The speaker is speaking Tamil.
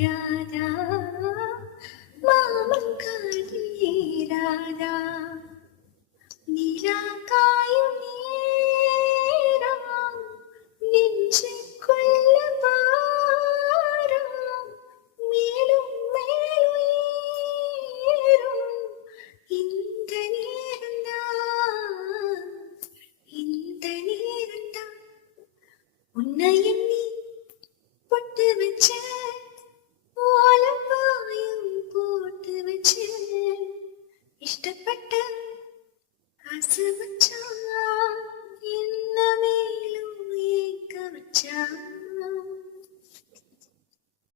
ராதா மாமங்காரி ராதா நிலா காயும் நேரம் நெஞ்சுக்குள்ள பாரம் மேலும் மேலும் ஏறும் இந்த நேரம்தான் இந்த நேரம்தான் உன்னை எண்ணி பொட்டு வச்ச ஓலப்பாயும் போட்டு வச்ச இஷ்டப்பட்ட